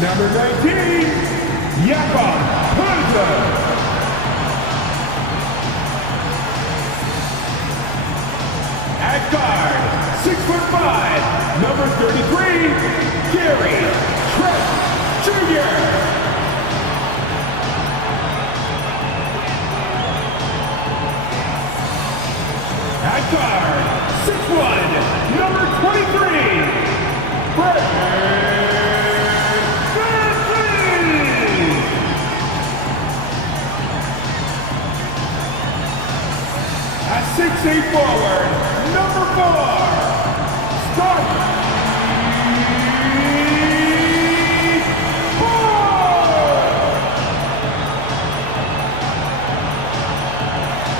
Number 19, Siakam. At guard, 6'5", number 33, Gary Trent Jr. At guard, 6'1", number 23, Brett Van Vliet. At 6'8" forward, number 4, Steve Ford.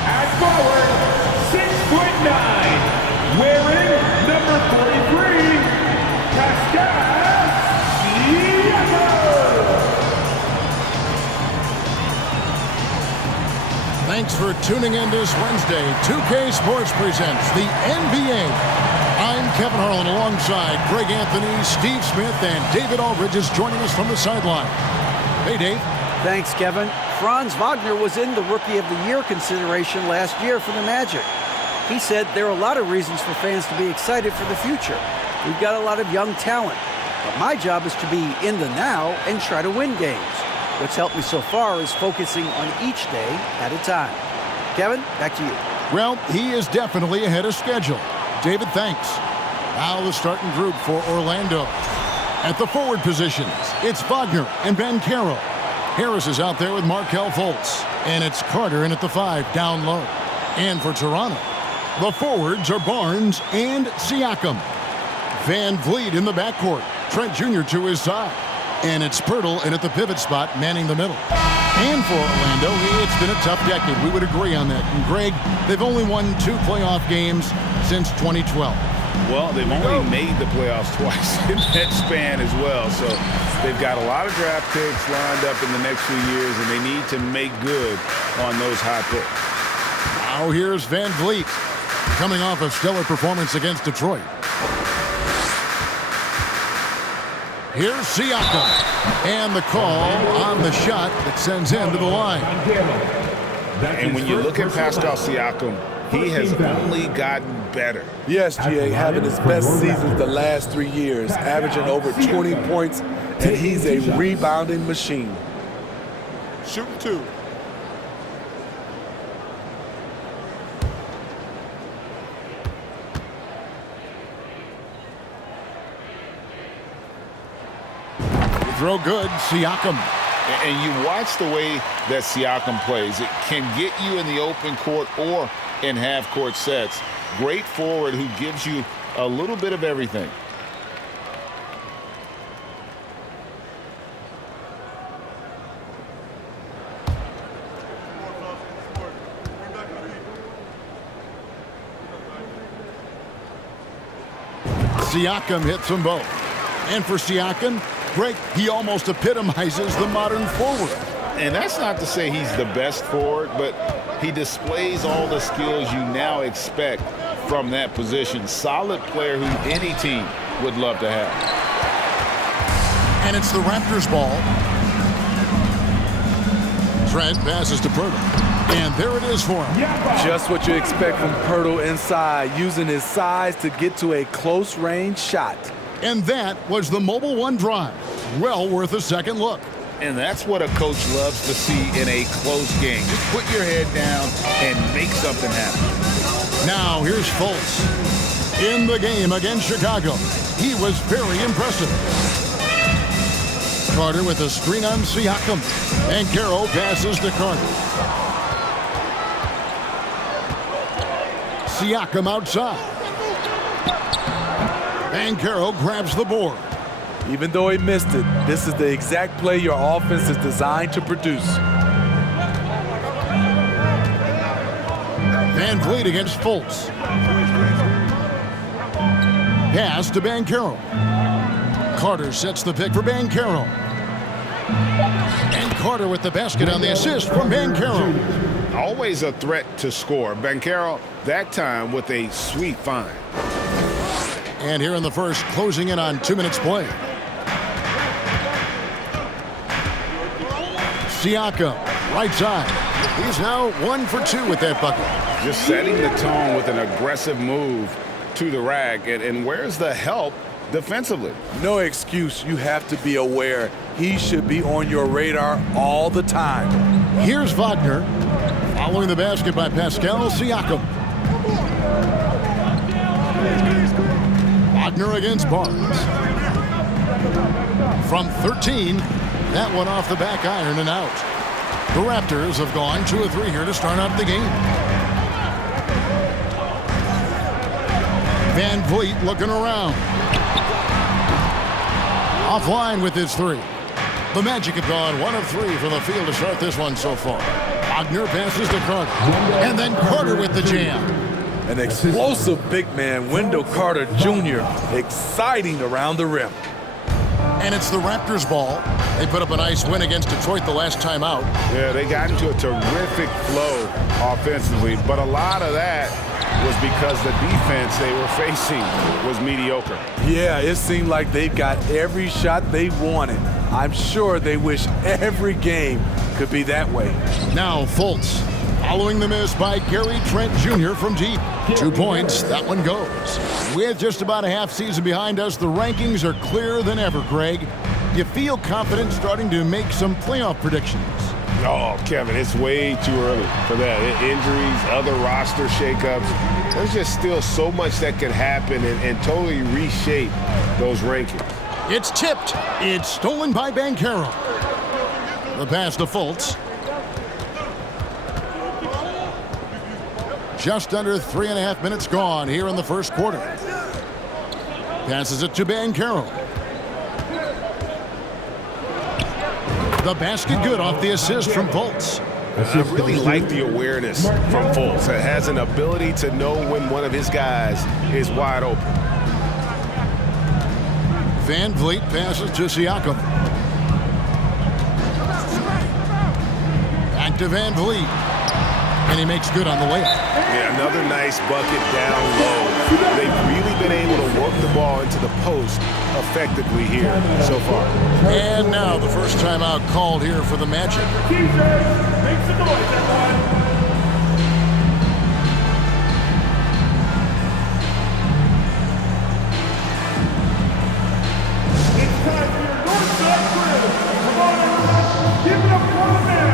At forward, 6'9", wearing number 43, Pascal Siakam. Thanks for tuning in this Wednesday. 2K Sports presents the NBA. I'm Kevin Harlan alongside Greg Anthony, Steve Smith, and David Aldridge is joining us from the sideline. Hey, Dave. Thanks, Kevin. Franz Wagner was in the Rookie of the Year consideration last year for the Magic. He said there are a lot of reasons for fans to be excited for the future. We've got a lot of young talent, but my job is to be in the now and try to win games. What's helped me so far is focusing on each day at a time. Kevin, back to you. Well, he is definitely ahead of schedule. David, thanks. Now the starting group for Orlando. At the forward positions, it's Wagner and Banchero. Harris is out there with Markelle Fultz. And it's Carter in at the 5 down low. And for Toronto, the forwards are Barnes and Siakam. Van Vliet in the backcourt. Trent Jr. to his side. And it's Pirtle in at the pivot spot, manning the middle. And for Orlando, it's been a tough decade. We would agree on that. And Greg, they've only won 2 playoff games since 2012. Well, they've only made the playoffs twice in that span as well. So they've got a lot of draft picks lined up in the next few years, and they need to make good on those high picks. Now here's Van Vliet, coming off a stellar performance against Detroit. Here's Siakam, and the call on the shot that sends him to the line. And when you look at Pascal Siakam, he has only gotten better. Yes, GA, having his best seasons the last 3 years, averaging over 20 points, and he's a rebounding machine. Shoot 2. Throw good, Siakam. And you watch the way that Siakam plays. It can get you in the open court or in half-court sets. Great forward who gives you a little bit of everything. Siakam hits them both. And for Siakam, Greg, he almost epitomizes the modern forward. And that's not to say he's the best forward, but he displays all the skills you now expect from that position. Solid player who any team would love to have. And it's the Raptors ball. Trent passes to Pirtle. And there it is for him. Just what you expect from Pirtle inside, using his size to get to a close-range shot. And that was the Mobile One drive. Well worth a second look. And that's what a coach loves to see in a close game. Just put your head down and make something happen. Now here's Fultz. In the game against Chicago, he was very impressive. Carter with a screen on Siakam. And Banchero passes to Carter. Siakam outside. Banchero grabs the board. Even though he missed it, this is the exact play your offense is designed to produce. Van Vliet against Fultz. Pass to Banchero. Carter sets the pick for Banchero. And Carter with the basket on the assist from Banchero. Always a threat to score. Banchero, that time with a sweet find. And here in the first, closing in on 2 minutes play. Siakam, right side. He's now 1 for 2 with that bucket. Just setting the tone with an aggressive move to the rack. And where's the help defensively? No excuse. You have to be aware. He should be on your radar all the time. Here's Wagner, following the basket by Pascal Siakam. Wagner against Barnes. From 13, that one off the back iron and out. The Raptors have gone 2 of 3 here to start out the game. Van Vliet looking around. Offline with his 3. The Magic have gone 1 of 3 from the field to start this one so far. Wagner passes to Carter. And then Carter with the jam. An explosive big man, Wendell Carter Jr., exciting around the rim. And it's the Raptors' ball. They put up a nice win against Detroit the last time out. Yeah, they got into a terrific flow offensively, but a lot of that was because the defense they were facing was mediocre. Yeah, it seemed like they got every shot they wanted. I'm sure they wish every game could be that way. Now Fultz, following the miss by Gary Trent Jr. from deep. 2 points, that one goes. With just about a half season behind us, the rankings are clearer than ever, Greg. You feel confident starting to make some playoff predictions? Oh, Kevin, it's way too early for that. Injuries, other roster shakeups. There's just still so much that could happen and totally reshape those rankings. It's tipped. It's stolen by Banchero. The pass to Fultz. Just under 3.5 minutes gone here in the first quarter. Passes it to Banchero. The basket good off the assist from Fultz. I really like the awareness from Fultz. It has an ability to know when one of his guys is wide open. Van Vliet passes to Siakam. Back to Van Vliet. And he makes good on the layup. Yeah, another nice bucket down low. They've really been able to work the ball into the post effectively here so far. And now the first timeout called here for the Magic. Make some noise, everyone. It's time for your Northside Grill. Come on, everyone. Give it up for the man.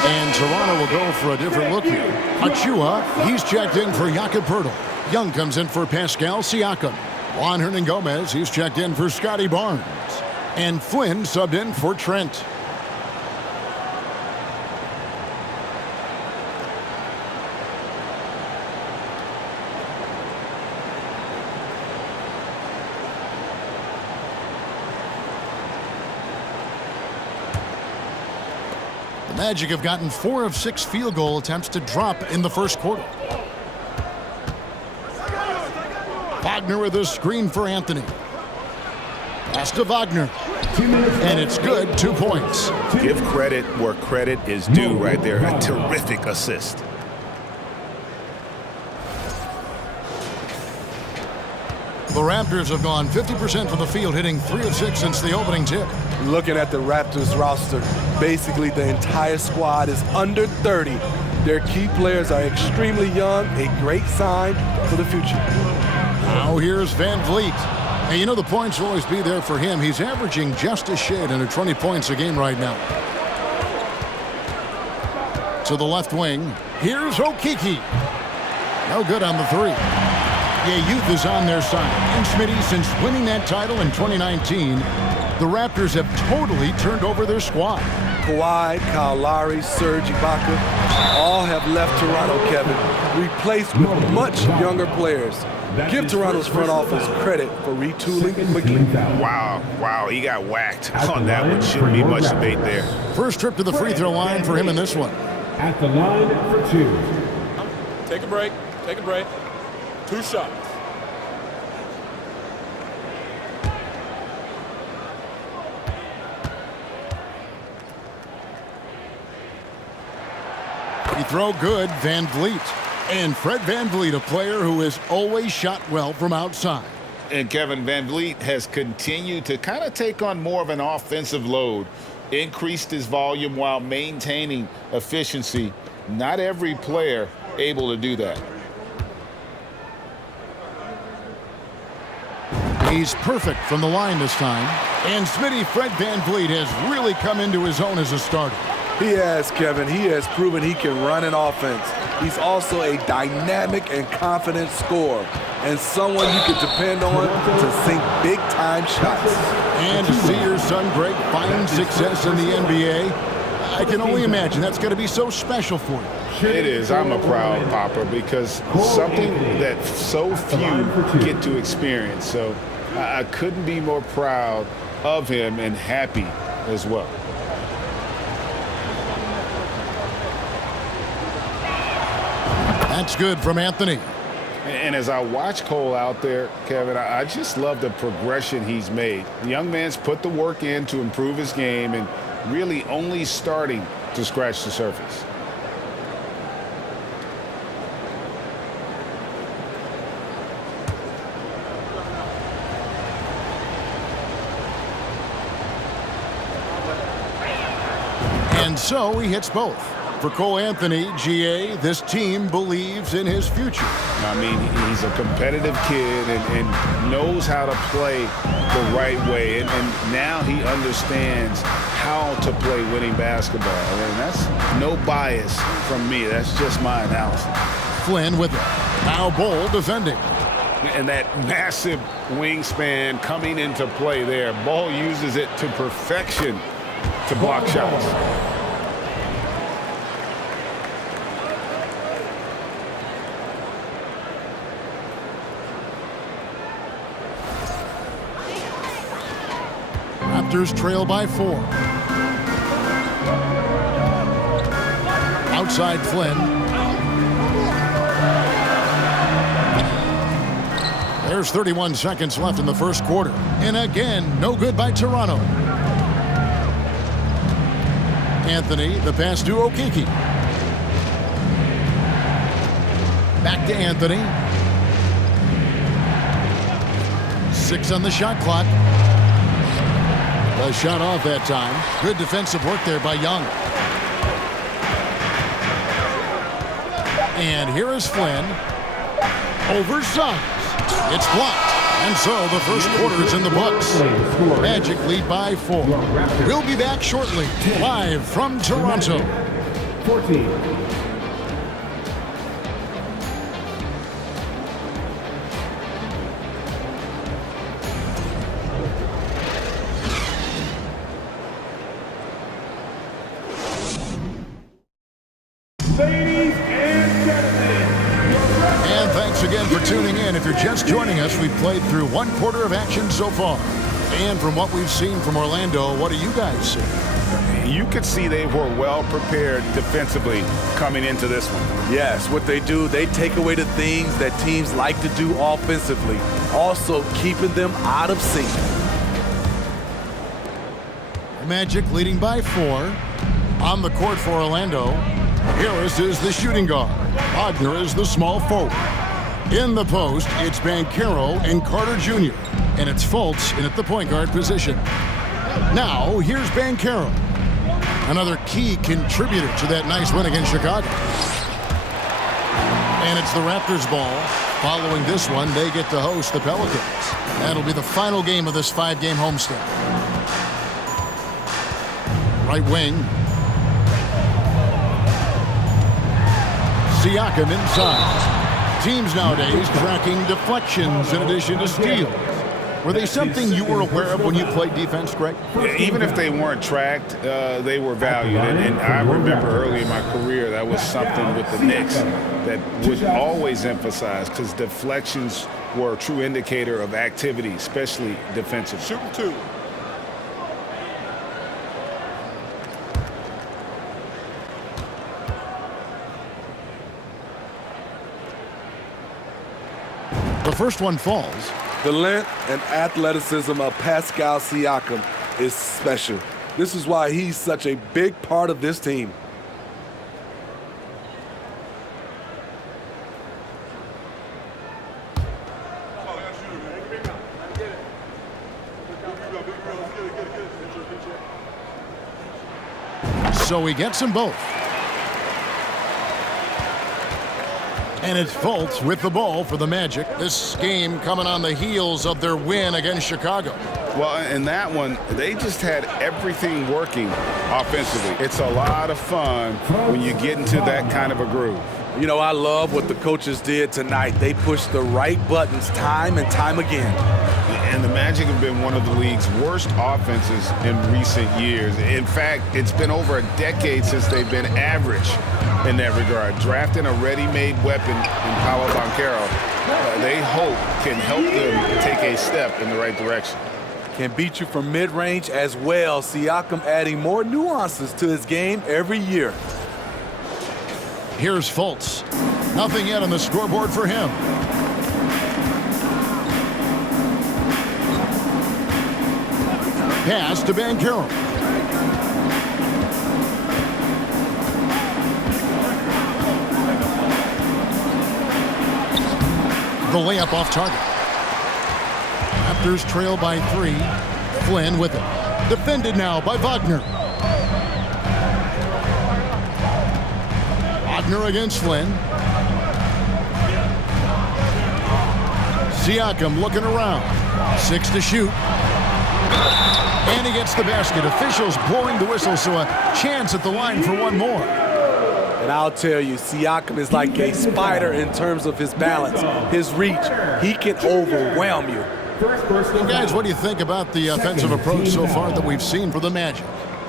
And Toronto will go for a different look here. Achua, he's checked in for Jakob Poeltl. Young comes in for Pascal Siakam. Juan Hernan-Gomez, he's checked in for Scotty Barnes. And Flynn subbed in for Trent. Magic have gotten 4 of 6 field goal attempts to drop in the first quarter. Wagner with a screen for Anthony. Pass to Wagner. And it's good, 2 points. Give credit where credit is due right there. A terrific assist. The Raptors have gone 50% from the field, hitting 3 of 6 since the opening tip. Looking at the Raptors roster, basically the entire squad is under 30. Their key players are extremely young, a great sign for the future. Now here's Van Vliet. And you know the points will always be there for him. He's averaging just a shade under 20 points a game right now. To the left wing, here's Okeke. No good on the three. Yeah, youth is on their side. And Smitty, since winning that title in 2019, the Raptors have totally turned over their squad. Kawhi, Kyle Lowry, Serge Ibaka, all have left Toronto, Kevin, replaced with much younger players. Give Toronto's front office credit for retooling quickly. Wow, he got whacked on that one. Shouldn't be much debate there. First trip to the free throw line for him in this one. At the line for two. Take a break. Take a break. 2 shots. He throw good, Van Vliet. And Fred Van Vliet, a player who has always shot well from outside. And Kevin, Van Vliet has continued to kind of take on more of an offensive load, increased his volume while maintaining efficiency. Not every player able to do that. He's perfect from the line this time. And Smitty, Fred Van Vliet has really come into his own as a starter. He has, Kevin. He has proven he can run an offense. He's also a dynamic and confident scorer and someone you can depend on to sink big-time shots. And to see your son Greg find success in the NBA, I can only imagine that's going to be so special for you. It is. I'm a proud papa because something that so few get to experience. So I couldn't be more proud of him and happy as well. That's good from Anthony. And as I watch Cole out there, Kevin, I just love the progression he's made. The young man's put the work in to improve his game and really only starting to scratch the surface. And so he hits both. For Cole Anthony, GA, this team believes in his future. I mean, he's a competitive kid and knows how to play the right way. And now he understands how to play winning basketball. And that's no bias from me. That's just my analysis. Flynn with it. Now Bol defending. And that massive wingspan coming into play there. Ball uses it to perfection to block shots. Raptors trail by 4. Outside Flynn. There's 31 seconds left in the first quarter. And again, no good by Toronto. Anthony, the pass to Okeke. Back to Anthony. 6 on the shot clock. The shot off that time. Good defensive work there by Young. And here is Flynn. Over Suggs. It's blocked. And so the first quarter is in the books. Magic lead by 4. We'll be back shortly. Live from Toronto. 14. Ladies and gentlemen. And thanks again for tuning in. If you're just joining us, we've played through one quarter of action so far. And from what we've seen from Orlando, what do you guys see? You could see they were well prepared defensively coming into this one. Yes, what they do, they take away the things that teams like to do offensively, also keeping them out of sync. Magic leading by 4. On the court for Orlando, Harris is the shooting guard. Wagner is the small forward. In the post, it's Banchero and Carter Jr. And it's Fultz in at the point guard position. Now, here's Banchero. Another key contributor to that nice win against Chicago. And it's the Raptors ball. Following this one, they get to host the Pelicans. That'll be the final game of this 5-game homestand. Right wing. Siakam inside. Teams nowadays tracking deflections in addition to steals. Were they something you were aware of when you played defense, Greg? Yeah, even if they weren't tracked, they were valued. And I remember early in my career, that was something with the Knicks that would always emphasize, because deflections were a true indicator of activity, especially defensive. Shooting 2. The first one falls. The length and athleticism of Pascal Siakam is special. This is why he's such a big part of this team. So he gets them both. And it's Fultz with the ball for the Magic. This game coming on the heels of their win against Chicago. Well, in that one, they just had everything working offensively. It's a lot of fun when you get into that kind of a groove. You know, I love what the coaches did tonight. They pushed the right buttons time and time again. And the Magic have been one of the league's worst offenses in recent years. In fact, it's been over a decade since they've been average in that regard. Drafting a ready-made weapon in Paolo Banchero, they hope can help them take a step in the right direction. Can beat you from mid-range as well. Siakam adding more nuances to his game every year. Here's Fultz. Nothing yet on the scoreboard for him. Pass to Banchero. The layup off target. Raptors trail by 3. Flynn with it. Defended now by Wagner. Wagner against Flynn. Siakam looking around. 6 to shoot. And he gets the basket. Officials blowing the whistle, so a chance at the line for one more. And I'll tell you, Siakam is like a spider in terms of his balance, his reach. He can overwhelm you. Well, guys, what do you think about the offensive approach so far that we've seen for the Magic?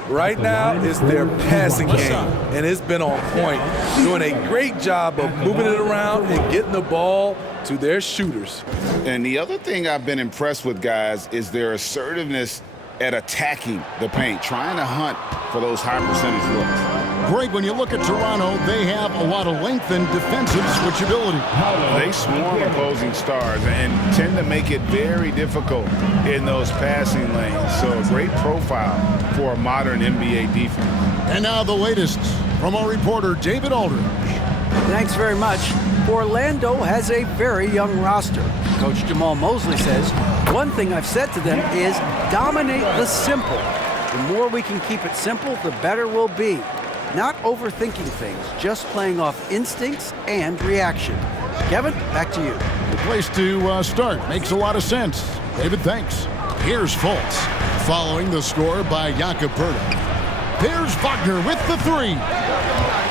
Right now, it's their passing game, and it's been on point. Doing a great job of moving it around and getting the ball to their shooters. And the other thing I've been impressed with, guys, is their assertiveness at attacking the paint, trying to hunt for those high percentage looks. Greg, when you look at Toronto, they have a lot of length and defensive switchability. They swarm opposing stars and tend to make it very difficult in those passing lanes. So a great profile for a modern NBA defense. And now the latest from our reporter, David Aldridge. Thanks very much. Orlando has a very young roster. Coach Jamal Mosley says, one thing I've said to them is dominate the simple. The more we can keep it simple, the better we'll be. Not overthinking things, just playing off instincts and reaction. Kevin, back to you. Good place to start. Makes a lot of sense. David, thanks. Here's Fultz, following the score by Jakob Poeltl. Here's Wagner with the 3.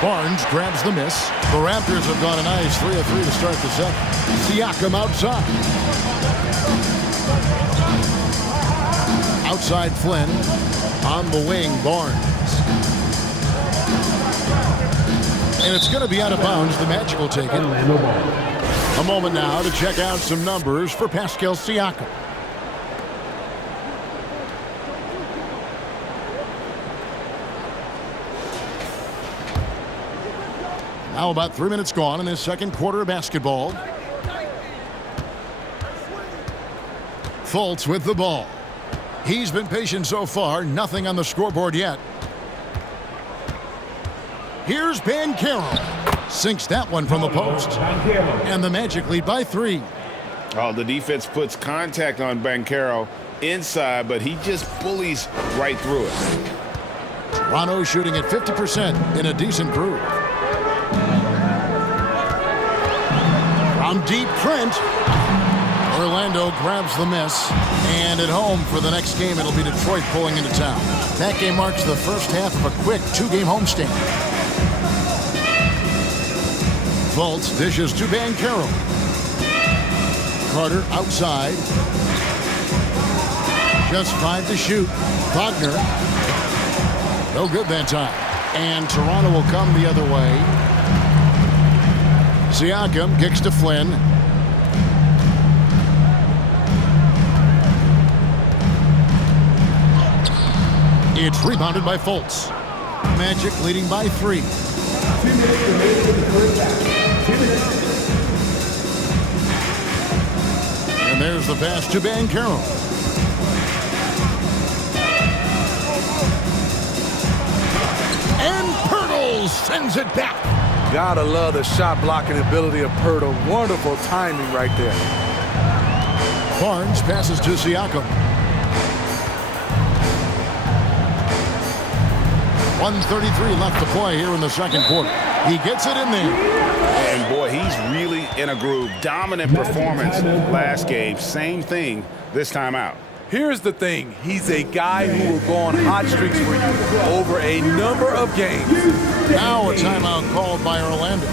Barnes grabs the miss. The Raptors have gone a nice 3 of 3 to start the set. Siakam outside. Outside Flynn. On the wing, Barnes. And it's going to be out of bounds. The Magic will take it. A moment now to check out some numbers for Pascal Siakam. Now about 3 minutes gone in this second quarter of basketball. Fultz with the ball. He's been patient so far. Nothing on the scoreboard yet. Here's Banchero. Sinks that one from the post. And the Magic lead by 3. Oh, the defense puts contact on Banchero inside, but he just bullies right through it. Toronto shooting at 50% in a decent groove. From deep, Trent. Orlando grabs the miss. And at home for the next game, it'll be Detroit pulling into town. That game marks the first half of a quick 2-game homestand. Fultz dishes to Banchero. Carter outside. Just 5 to shoot. Wagner. No good that time. And Toronto will come the other way. Siakam kicks to Flynn. It's rebounded by Fultz. Magic leading by 3. 2 minutes remaining in the first half. 2 minutes. And there's the pass to Banchero. And Pirtle sends it back. Gotta love the shot blocking ability of Pirtle. Wonderful timing right there. Barnes passes to Siakam. 1:33 left to play here in the second quarter. He gets it in there. And boy, he's really in a groove. Dominant performance last game. Same thing this time out. Here's the thing. He's a guy who will go on hot streaks for you over a number of games. Now a timeout called by Orlando.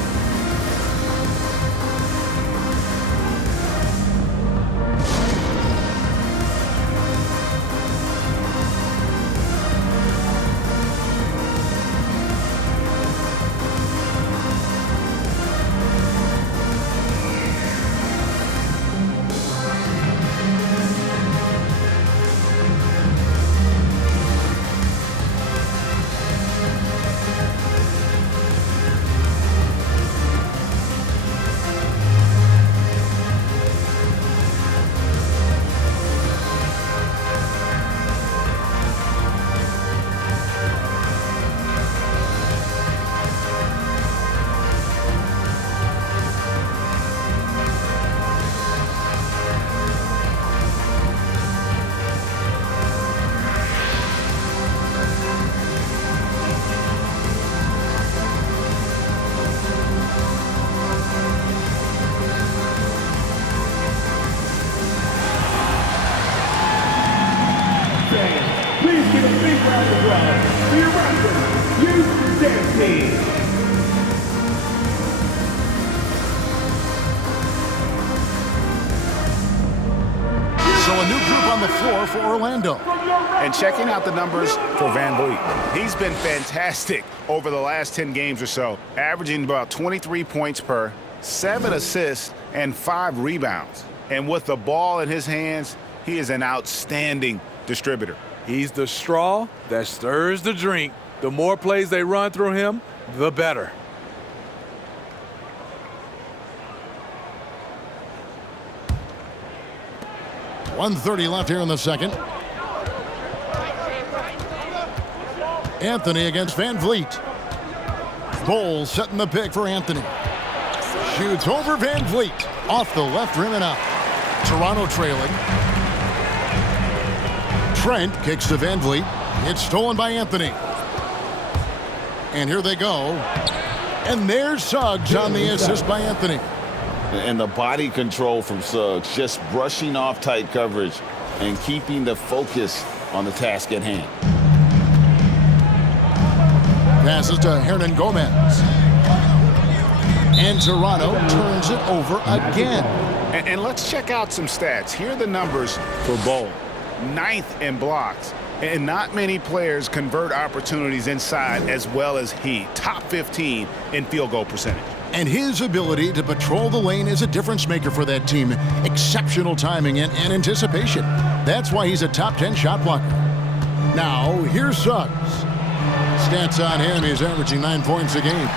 Please give a big round of applause for your Raptors youth team. So a new group on the floor for Orlando. And checking out the numbers for Van Vliet. He's been fantastic over the last 10 games or so, averaging about 23 points per, 7 assists, and 5 rebounds. And with the ball in his hands, he is an outstanding distributor. He's the straw that stirs the drink. The more plays they run through him, the better. .130 left here in the second. Anthony against Van Vliet. Bowles setting the pick for Anthony. Shoots over Van Vliet. Off the left rim and out. Toronto trailing. Trent kicks to Van Vliet. It's stolen by Anthony. And here they go. And there's Suggs on the assist by Anthony. And the body control from Suggs, just brushing off tight coverage and keeping the focus on the task at hand. Passes to Hernan Gomez. And Toronto turns it over again. And let's check out some stats. Here are the numbers for Bol. 9th in blocks. And not many players convert opportunities inside as well as he. Top 15 in field goal percentage. And his ability to patrol the lane is a difference maker for that team. Exceptional timing and anticipation. That's why he's a top 10 shot blocker. Now, here's Suggs. Stats on him, he's averaging 9 points a game.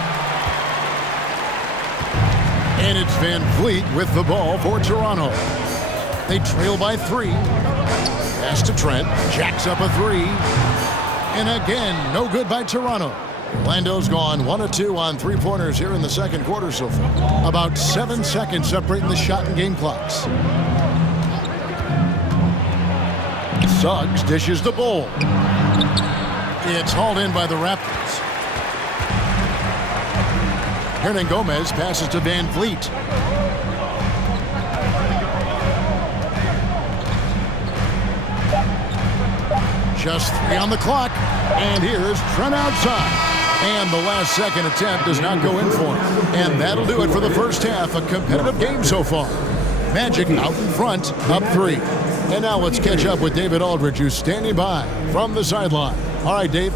And it's Van Vliet with the ball for Toronto. They trail by 3. Pass to Trent. Jacks up a 3. And again, no good by Toronto. Orlando's gone 1 of 2 on 3-pointers here in the second quarter so far. About 7 seconds separating the shot and game clocks. Suggs dishes the ball. It's hauled in by the Raptors. Hernan Gomez passes to Van Vliet. Just 3 on the clock. And here's Trent outside. And the last second attempt does not go in for him. And that'll do it for the first half. A competitive game so far. Magic out in front, up 3. And now let's catch up with David Aldridge, who's standing by from the sideline. All right, Dave.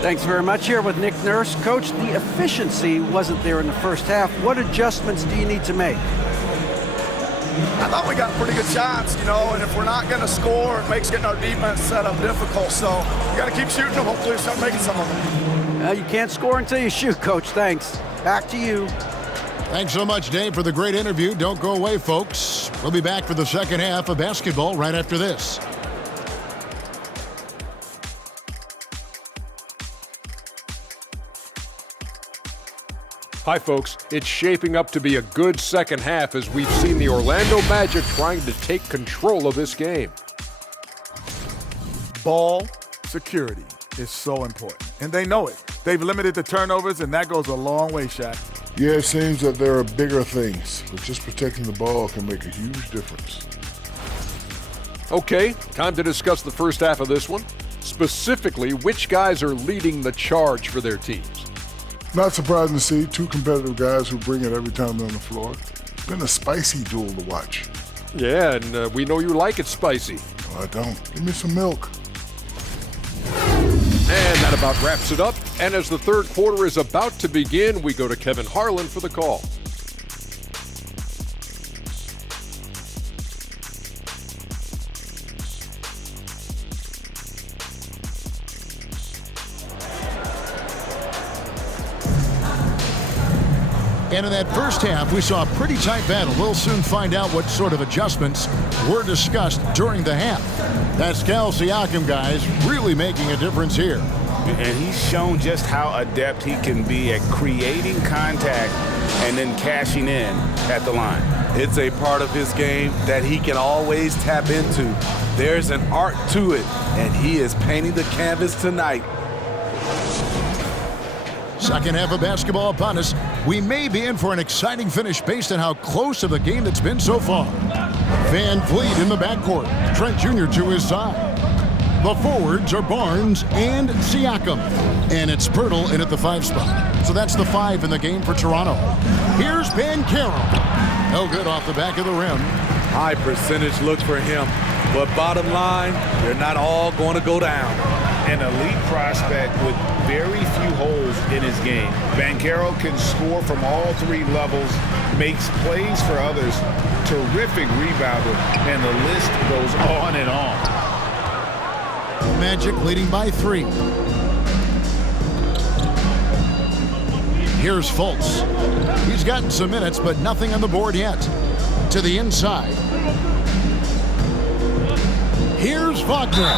Thanks very much. Here with Nick Nurse. Coach, the efficiency wasn't there in the first half. What adjustments do you need to make? I thought we got pretty good shots, and if we're not going to score, it makes getting our defense set up difficult. So we got to keep shooting them. Hopefully we start making some of them. Well, you can't score until you shoot, Coach. Thanks. Back to you. Thanks so much, Dave, for the great interview. Don't go away, folks. We'll be back for the second half of basketball right after this. Hi, folks. It's shaping up to be a good second half as we've seen the Orlando Magic trying to take control of this game. Ball security is so important, and they know it. They've limited the turnovers, and that goes a long way, Shaq. Yeah, it seems that there are bigger things, but just protecting the ball can make a huge difference. Okay, time to discuss the first half of this one. Specifically, which guys are leading the charge for their teams? Not surprising to see 2 competitive guys who bring it every time they're on the floor. It's been a spicy duel to watch. Yeah, and we know you like it spicy. No, I don't. Give me some milk. And that about wraps it up. And as the third quarter is about to begin, we go to Kevin Harlan for the call. And in that first half, we saw a pretty tight battle. We'll soon find out what sort of adjustments were discussed during the half. Pascal Siakam, guys, really making a difference here. And he's shown just how adept he can be at creating contact and then cashing in at the line. It's a part of his game that he can always tap into. There's an art to it, and he is painting the canvas tonight. Second half of basketball upon us. We may be in for an exciting finish based on how close of a game it's been so far. Van Vliet in the backcourt. Trent Jr. to his side. The forwards are Barnes and Siakam. And it's Pirtle in at the 5 spot. So that's the 5 in the game for Toronto. Here's Banchero. No good off the back of the rim. High percentage look for him. But bottom line, they're not all going to go down. An elite prospect with very few holes in his game. Banchero can score from all 3 levels, makes plays for others, terrific rebounder, and the list goes on and on. Magic leading by 3. Here's Fultz. He's gotten some minutes, but nothing on the board yet. To the inside. Here's Wagner.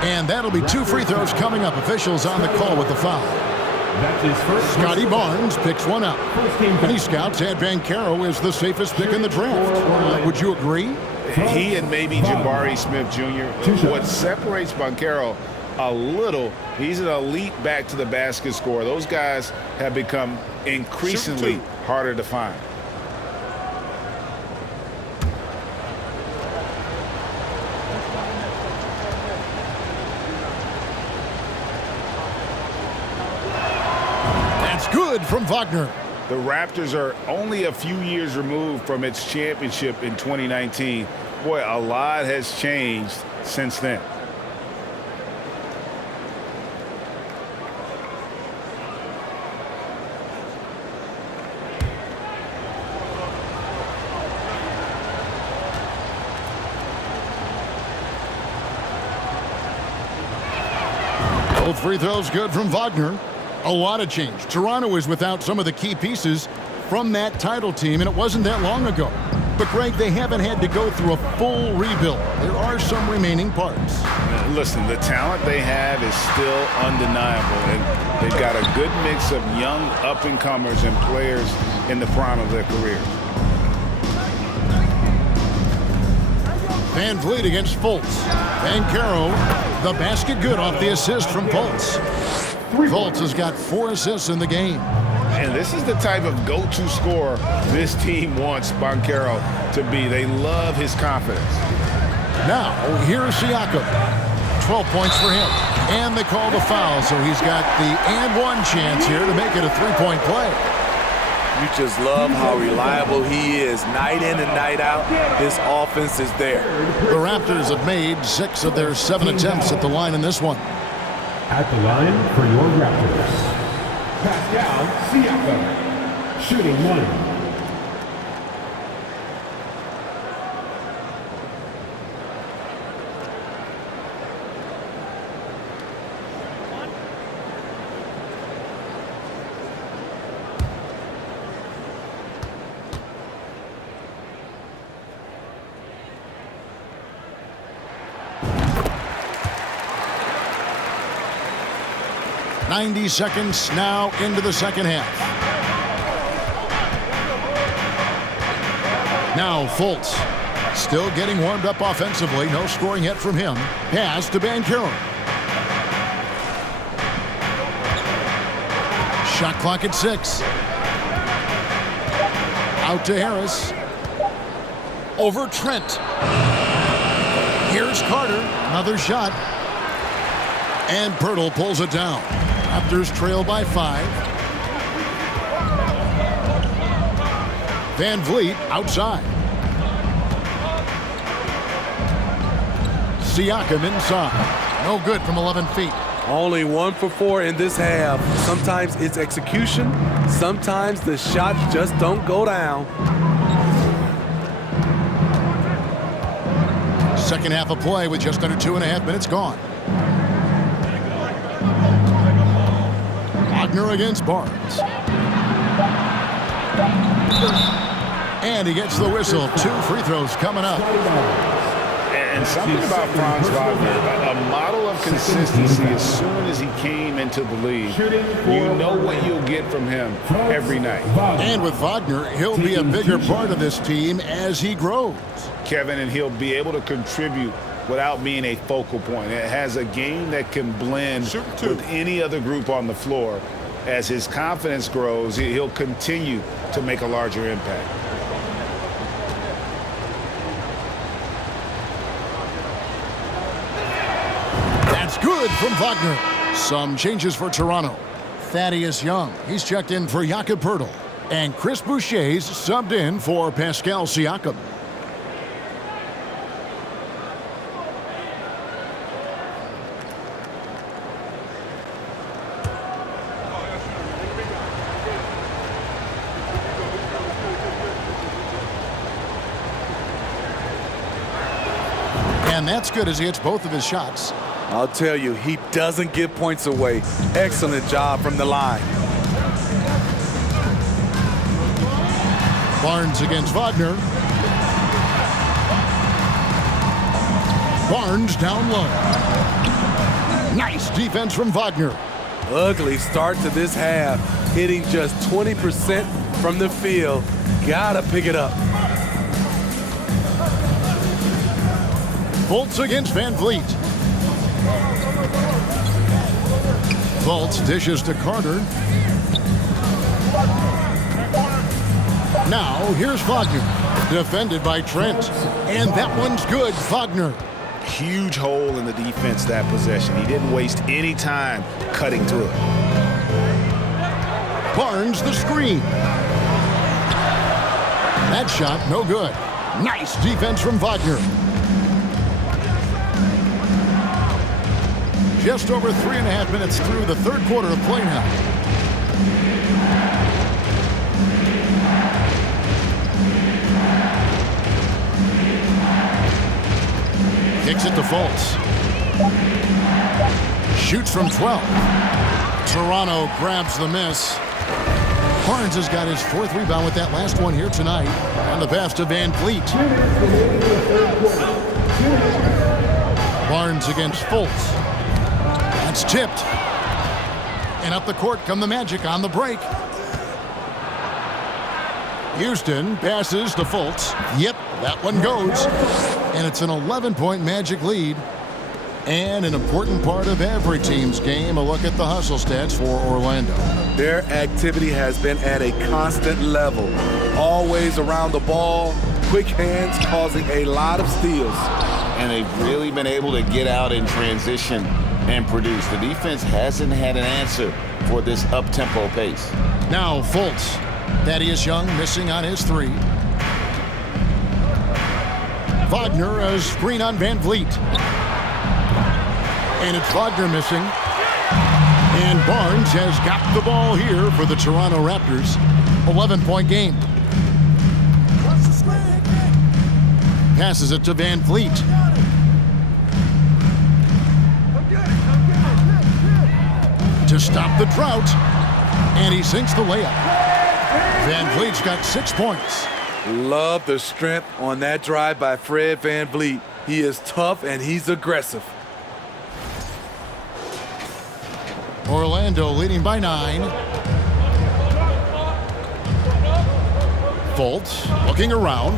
And that'll be 2 free throws coming up. Officials on the call with the foul. That's his first. Scotty Barnes picks one up. Many scouts had Banchero as the safest pick in the draft. Would you agree? He and maybe Jabari Smith Jr. What separates Banchero a little, he's an elite back to the basket scorer. Those guys have become increasingly harder to find. Good from Wagner. The Raptors are only a few years removed from its championship in 2019. Boy, a lot has changed since then. Both free throws good from Wagner. A lot of change. Toronto is without some of the key pieces from that title team, and it wasn't that long ago. But, Greg, they haven't had to go through a full rebuild. There are some remaining parts. Listen, the talent they have is still undeniable, and they've got a good mix of young up-and-comers and players in the prime of their careers. Van Vliet against Fultz. Banchero, the basket good off the assist from Fultz. Fultz has got 4 assists in the game. And this is the type of go-to scorer this team wants Banchero to be. They love his confidence. Now, here's Siakam. 12 points for him. And they call the foul, so he's got the and one chance here to make it a three-point play. You just love how reliable he is. Night in and night out, his offense is there. The Raptors have made 6 of their 7 attempts at the line in this one. At the line for your Raptors, Pascal Siakam, shooting 1. .90 seconds now into the second half. Now Fultz, still getting warmed up offensively. No scoring yet from him. Pass to Banchero. Shot clock at 6. Out to Harris. Over Trent. Here's Carter. Another shot. And Pirtle pulls it down. Raptors trail by 5. Van Vliet outside. Siakam inside. No good from 11 feet. Only 1 for 4 in this half. Sometimes it's execution. Sometimes the shots just don't go down. Second half of play with just under 2.5 minutes gone. Wagner against Barnes. And he gets the whistle. 2 free throws coming up. And something about Franz Wagner, a model of consistency as soon as he came into the league. You know what you'll get from him every night. And with Wagner, he'll be a bigger part of this team as he grows. Kevin, and he'll be able to contribute without being a focal point. It has a game that can blend with any other group on the floor. As his confidence grows, he'll continue to make a larger impact. That's good from Wagner. Some changes for Toronto. Thaddeus Young, he's checked in for Jakob Poeltl. And Chris Boucher's subbed in for Pascal Siakam. And that's good as he hits both of his shots. I'll tell you, he doesn't give points away. Excellent job from the line. Barnes against Wagner. Barnes down low. Nice defense from Wagner. Ugly start to this half. Hitting just 20% from the field. Gotta pick it up. Fultz against Van Vliet. Fultz dishes to Carter. Now here's Wagner. Defended by Trent. And that one's good. Wagner. Huge hole in the defense that possession. He didn't waste any time cutting through it. Barnes the screen. That shot no good. Nice defense from Wagner. Just over 3.5 minutes through the third quarter of play now. Kicks it to Fultz. Shoots from 12. Toronto grabs the miss. Barnes has got his 4th rebound with that last one here tonight. On the pass to Van Vliet. Barnes against Fultz. That's tipped. And up the court come the Magic on the break. Houston passes to Fultz. Yep, that one goes. And it's an 11-point Magic lead. And an important part of every team's game, a look at the hustle stats for Orlando. Their activity has been at a constant level. Always around the ball, quick hands causing a lot of steals. and they've really been able to get out in transition and produce. The defense hasn't had an answer for this up-tempo pace. Now Fultz. Thaddeus Young missing on his three. Wagner, a screen on Van Vliet. And it's Wagner missing. And Barnes has got the ball here for the Toronto Raptors. 11-point game. Passes it to Van Vliet. To stop the drought. And he sinks the layup. Van Vliet's got 6 points. Love the strength on that drive by Fred Van Vliet. He is tough and he's aggressive. Orlando leading by 9. Fultz looking around.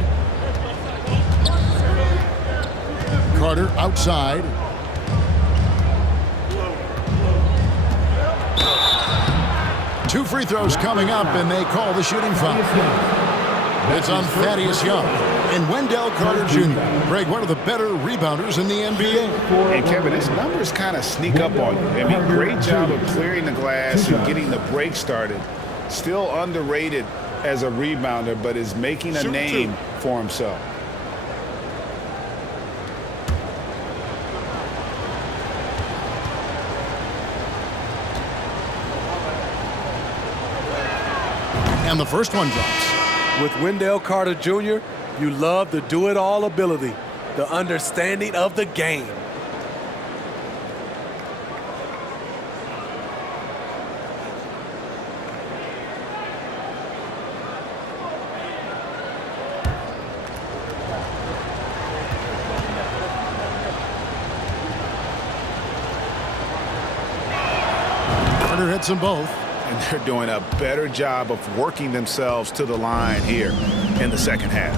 Carter outside. Two free throws coming up, and they call the shooting foul. It's on Thaddeus Young and Wendell Carter Jr. Greg, one of the better rebounders in the NBA. And Kevin, his numbers kind of sneak up on you. I mean, great job of clearing the glass and getting the break started. Still underrated as a rebounder, but is making a name for himself. And the first one drops. With Wendell Carter Jr., you love the do-it-all ability, the understanding of the game. Carter hits them both. And they're doing a better job of working themselves to the line here in the second half.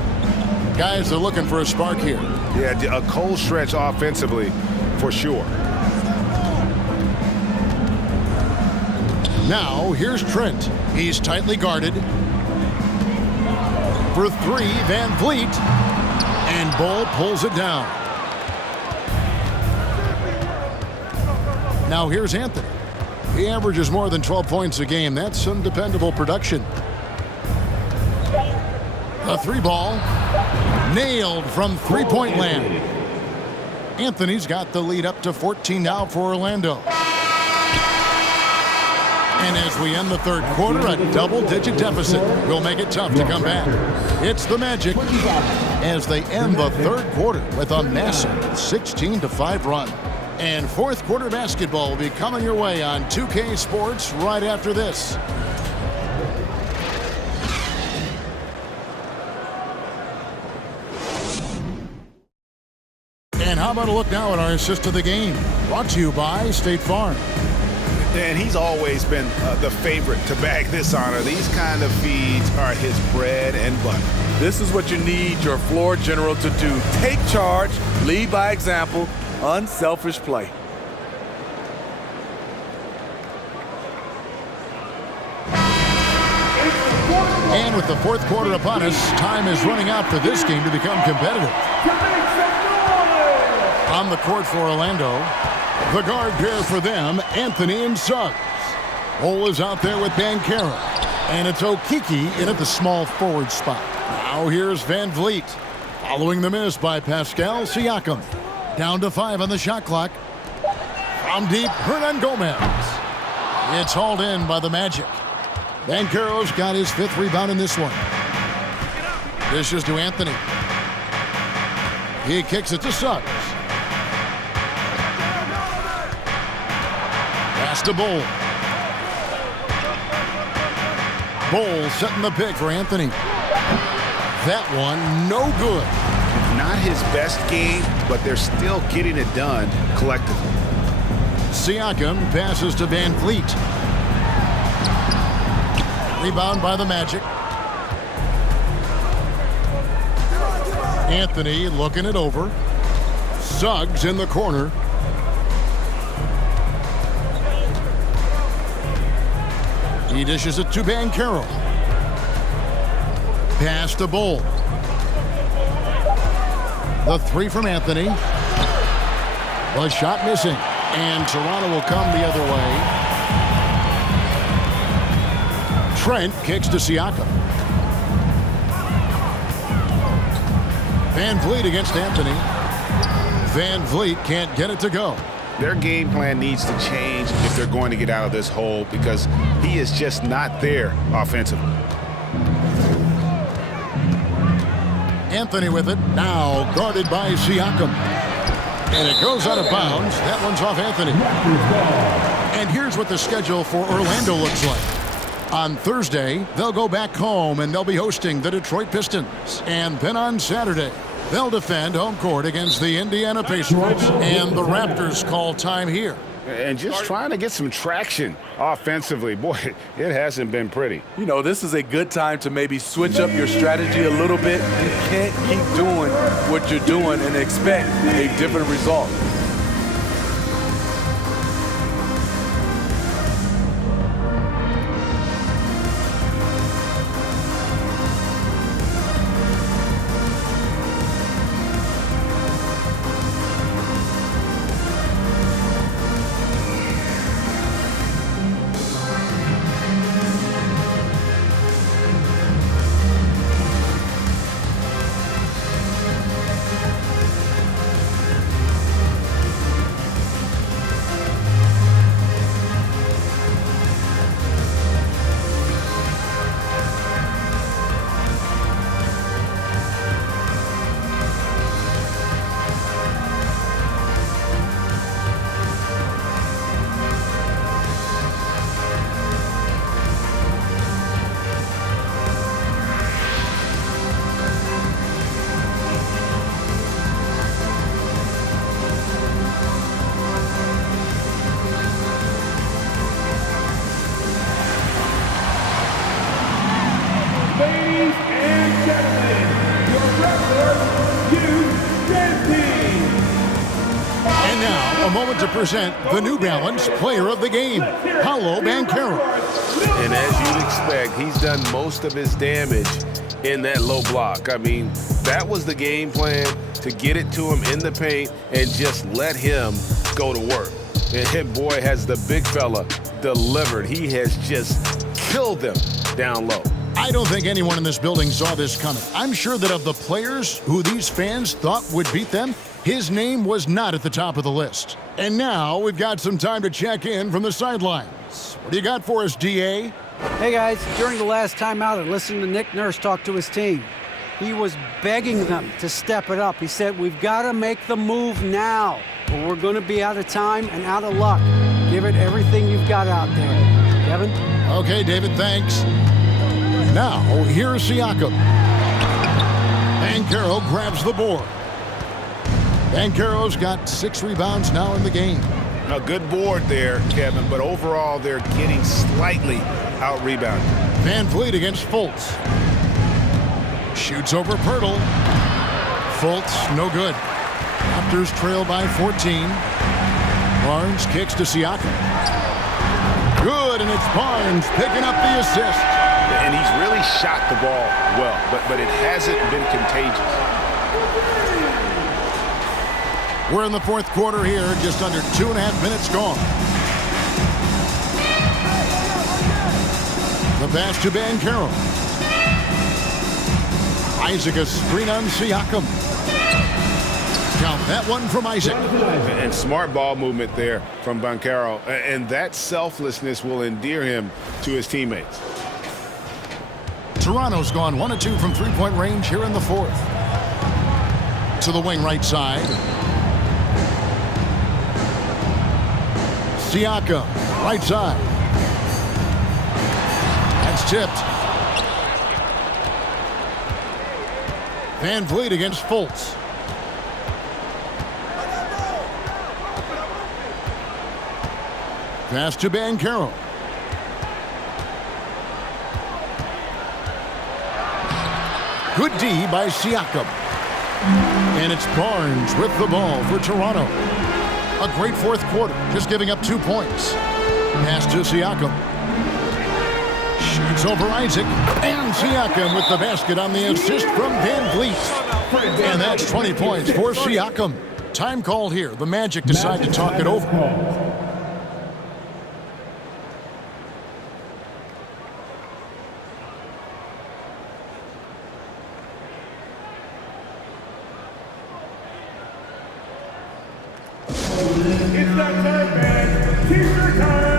Guys are looking for a spark here. Yeah, a cold stretch offensively for sure. Now here's Trent. He's tightly guarded. For three, Van Vliet. And Bull pulls it down. Now here's Anthony. He averages more than 12 points a game. That's some dependable production. A three ball. Nailed from three-point land. Anthony's got the lead up to 14 now for Orlando. And as we end the third quarter, a double-digit deficit will make it tough to come back. It's the Magic as they end the third quarter with a massive 16-5 run. And fourth quarter basketball will be coming your way on 2K Sports right after this. And how about a look now at our assist of the game? Brought to you by State Farm. And he's always been the favorite to bag this honor. These kind of feeds are his bread and butter. This is what you need your floor general to do. Take charge, lead by example, unselfish play. And with the fourth quarter upon us, time is running out for this game to become competitive. On the court for Orlando, the guard pair for them, Anthony and Suggs. Ole is out there with Banchero. And it's Okeke in at the small forward spot. Now here's Van Vliet. Following the miss by Pascal Siakam. Down to 5 on the shot clock. From deep, Hernan Gomez. It's hauled in by the Magic. Banchero's got his 5th rebound in this one. Dishes to Anthony. He kicks it to Suggs. Pass to Bull. Bull setting the pick for Anthony. That one, no good. Not his best game, but they're still getting it done collectively. Siakam passes to Van Vliet. Rebound by the Magic. Anthony looking it over. Suggs in the corner. He dishes it to Banchero. Pass to Bull. The three from Anthony. The shot missing. And Toronto will come the other way. Trent kicks to Siakam. Van Vliet against Anthony. Van Vliet can't get it to go. Their game plan needs to change if they're going to get out of this hole because he is just not there offensively. Anthony with it. Now guarded by Siakam. And it goes out of bounds. That one's off Anthony. And here's what the schedule for Orlando looks like. On Thursday, they'll go back home and they'll be hosting the Detroit Pistons. And then on Saturday, they'll defend home court against the Indiana Pacers. And the Raptors call time here. And just trying to get some traction offensively. Boy, it hasn't been pretty. You know, this is a good time to maybe switch up your strategy a little bit. You can't keep doing what you're doing and expect a different result. A moment to present the New Balance Player of the Game, Paolo Banchero. And as you'd expect, he's done most of his damage in that low block. I mean, that was the game plan, to get it to him in the paint and just let him go to work. And boy, has the big fella delivered. He has just killed them down low. I don't think anyone in this building saw this coming. I'm sure that of the players who these fans thought would beat them, his name was not at the top of the list. And now we've got some time to check in from the sidelines. What do you got for us, DA? Hey, guys. During the last timeout, I listened to Nick Nurse talk to his team. He was begging them to step it up. He said, we've got to make the move now, or we're going to be out of time and out of luck. Give it everything you've got out there. Kevin? Okay, David, thanks. Now, here's Siakam. Banchero grabs the board. Banchero's got 6 rebounds now in the game. A good board there, Kevin, but overall they're getting slightly out-rebounded. Van Vliet against Fultz. Shoots over Pirtle. Fultz, no good. Raptors trail by 14. Barnes kicks to Siakam. Good, and it's Barnes picking up the assist. And he's really shot the ball well, but it hasn't been contagious. We're in the fourth quarter here, just under 2.5 minutes gone. The pass to Banchero. Isaac a screen on Siakam. Count that one from Isaac. And smart ball movement there from Banchero. And that selflessness will endear him to his teammates. Toronto's gone 1 of 2 from three-point range here in the fourth. To the wing right side. Siakam, right side. That's tipped. Van Vliet against Fultz. Pass to Banchero. Good D by Siakam. And it's Barnes with the ball for Toronto. A great fourth quarter, just giving up 2 points. Pass to Siakam. Shoots over Isaac. And Siakam with the basket on the assist from Van Vliet. And that's 20 points for Siakam. Time called here. The Magic decide to talk it over. It's that time, man. T-shirt time.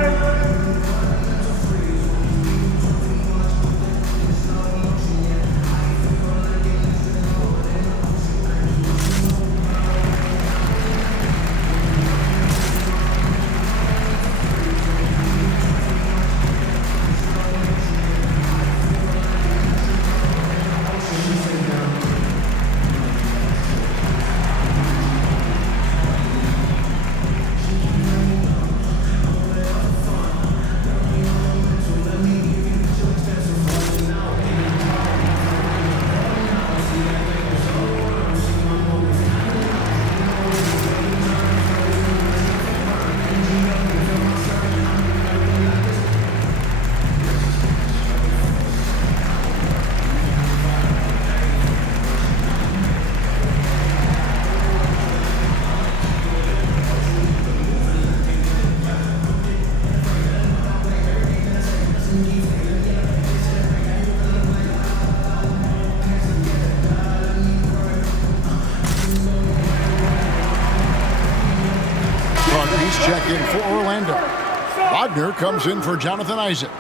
Check in for Orlando. Wagner comes in for Jonathan Isaac.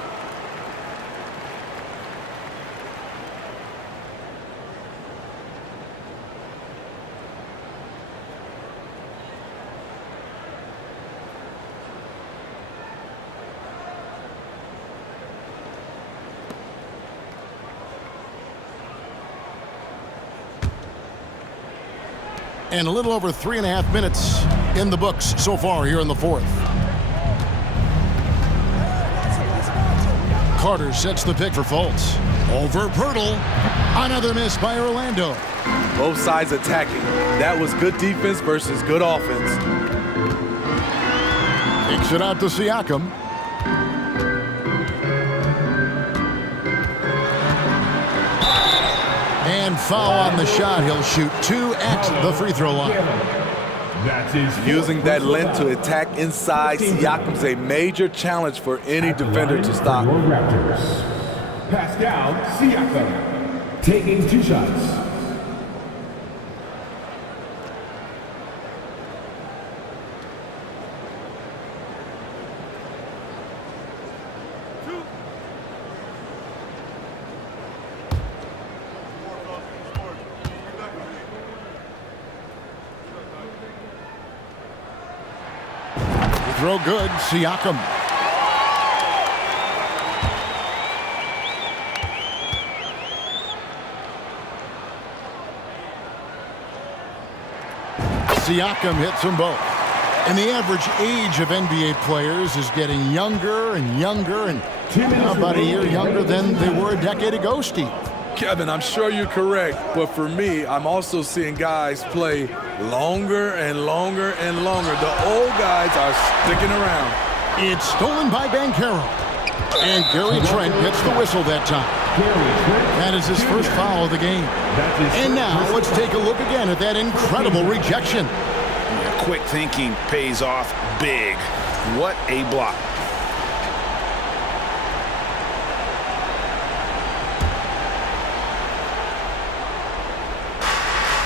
And a little over 3.5 minutes in the books so far here in the fourth. Carter sets the pick for Fultz. Over Pirtle. Another miss by Orlando. Both sides attacking. That was good defense versus good offense. Takes it out to Siakam. And foul on the shot. He'll shoot 2 at the free throw line. Using that length to attack inside, Siakam's a major challenge for any defender to stop. Raptors. Pascal Siakam taking 2 shots. Throw good, Siakam. Siakam hits them both. And the average age of NBA players is getting younger and younger, and about a year younger than they were a decade ago, Steve. Kevin, I'm sure you're correct, but for me, I'm also seeing guys play longer and longer and longer. The old guys are sticking around. It's stolen by Banchero. And Gary Trent gets the whistle that time. That is his first foul of the game. And now let's take a look again at that incredible rejection. Quick thinking pays off big. What a block.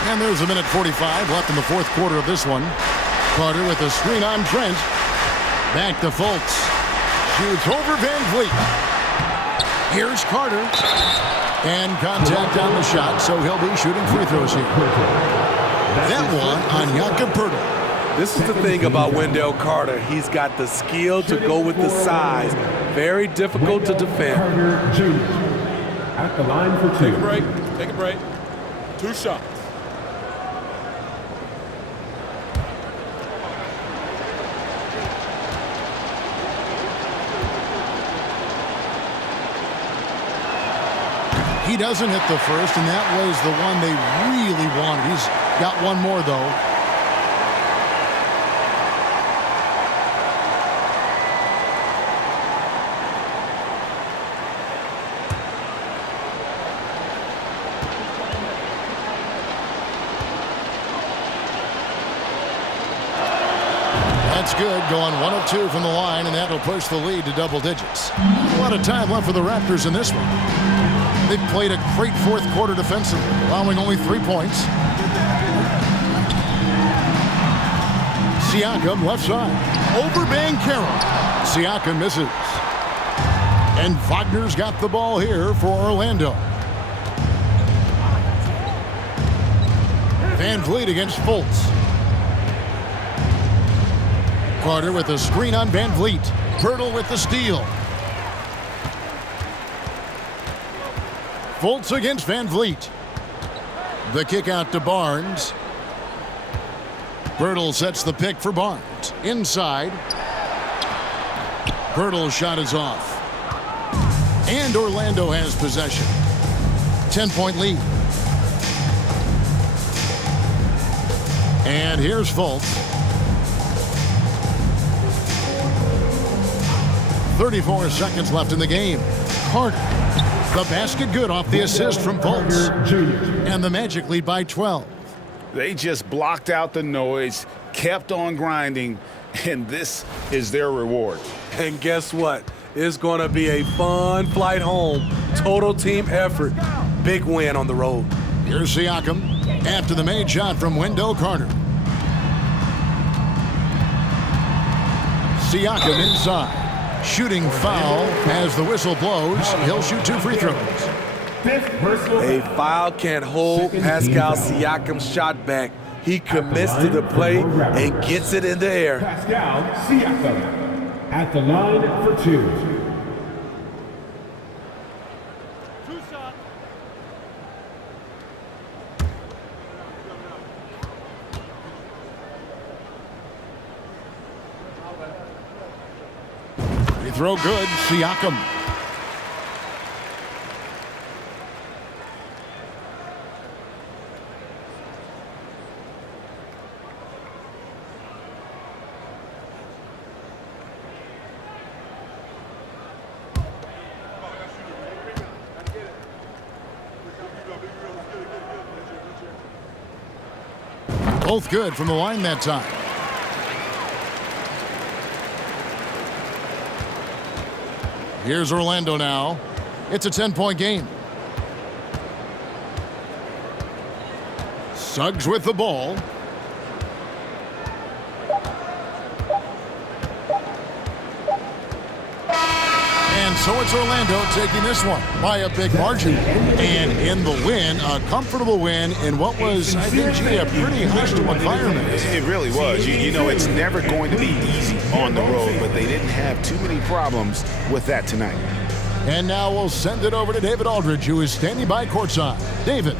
And there's a minute 45 left in the fourth quarter of this one. Carter with a screen on Trent. Back to Fultz. Shoots over Van Vliet. Here's Carter. And contact on the shot, so he'll be shooting free throws here. That one on Jakob Poeltl. This is the thing about Wendell Carter. He's got the skill to go with the size. Very difficult to defend. Carter Jr. at the line for 2. Take a break. Take a break. 2 shots. He doesn't hit the first, and that was the one they really wanted. He's got one more, though. It's good, going 1 of 2 from the line, and that'll push the lead to double digits. A lot of time left for the Raptors in this one. They've played a great fourth quarter defensively, allowing only 3 points. Siakam left side. Over Banchero. Siakam misses. And Wagner's got the ball here for Orlando. Van Vliet against Fultz. Carter with a screen on Van Vliet. Pirtle with the steal. Fultz against Van Vliet. The kick out to Barnes. Pirtle sets the pick for Barnes. Inside. Pirtle's shot is off. And Orlando has possession. 10-point lead. And here's Fultz. 34 seconds left in the game. Carter. The basket good off the assist from Fultz. And the Magic lead by 12. They just blocked out the noise, kept on grinding, and this is their reward. And guess what? It's going to be a fun flight home. Total team effort. Big win on the road. Here's Siakam after the made shot from Wendell Carter. Siakam inside. Shooting foul as the whistle blows. He'll shoot 2 free throws. A foul can't hold Pascal Siakam's shot back. He commits to the play and gets it in the air. Pascal Siakam at the line for 2. Free throw good. Siakam. Both good from the line that time. Here's Orlando now. It's a 10-point game. Suggs with the ball. And so it's Orlando taking this one by a big margin. And in the win, a comfortable win in what was, I think, a pretty hostile environment. It really was. You know, it's never going to be easy on the road, but they didn't have too many problems with that tonight. And now we'll send it over to David Aldridge, who is standing by courtside. David.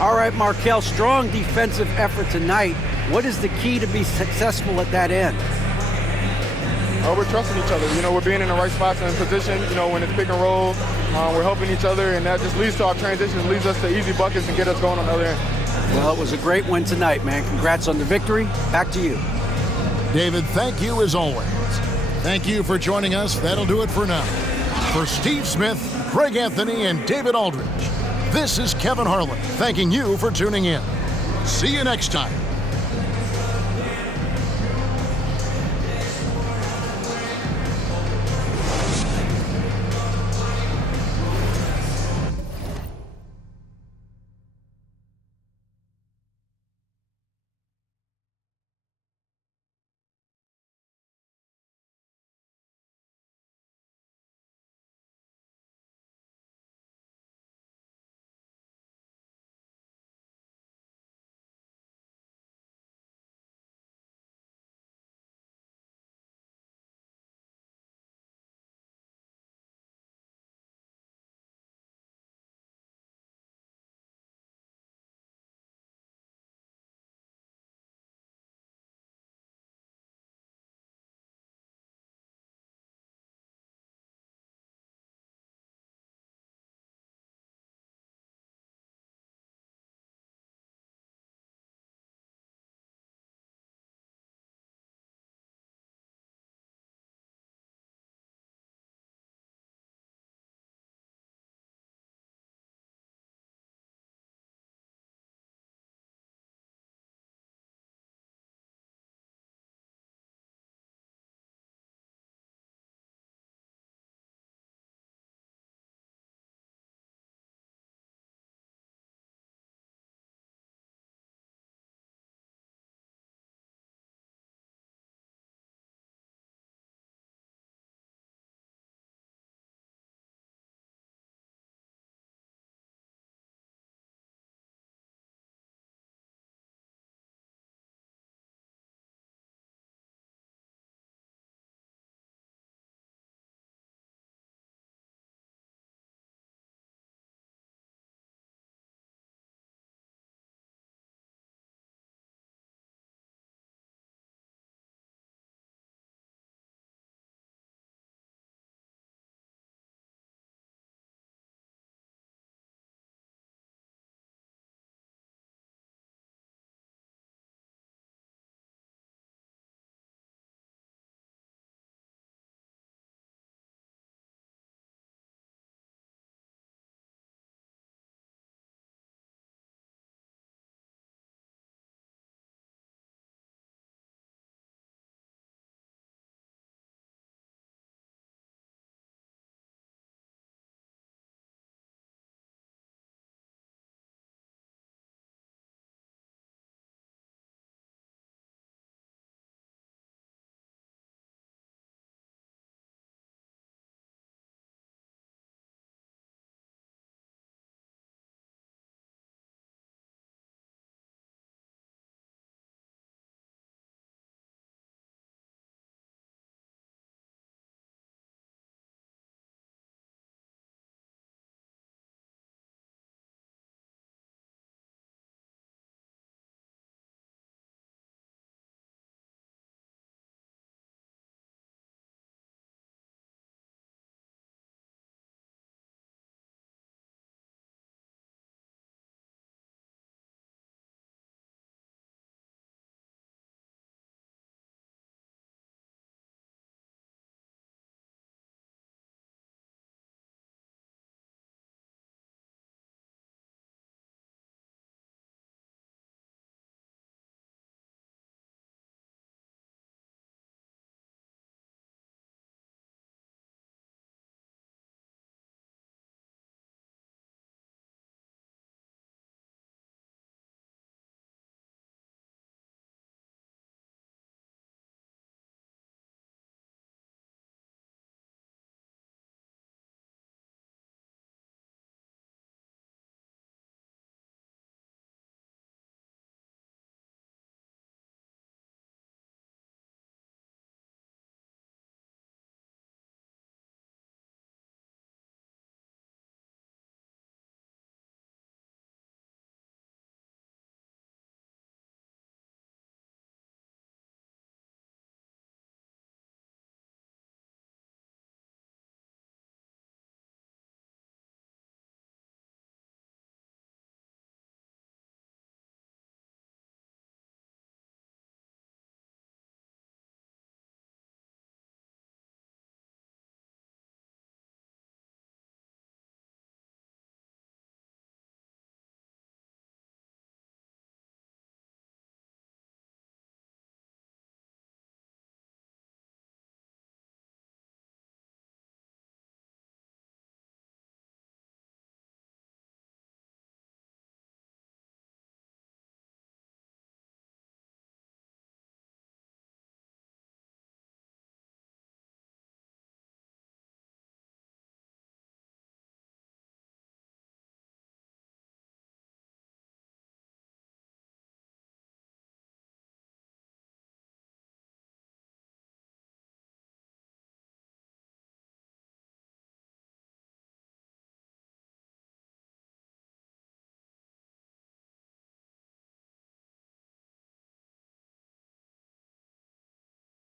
All right, Markel, strong defensive effort tonight. What is the key to be successful at that end? We're trusting each other. You know, we're being in the right spots and position. You know, when it's pick and roll, we're helping each other, and that just leads to our transition, leads us to easy buckets and get us going on the other end. Well, it was a great win tonight, man. Congrats on the victory. Back to you. David, thank you as always. Thank you for joining us. That'll do it for now. For Steve Smith, Craig Anthony, and David Aldridge, this is Kevin Harlan thanking you for tuning in. See you next time.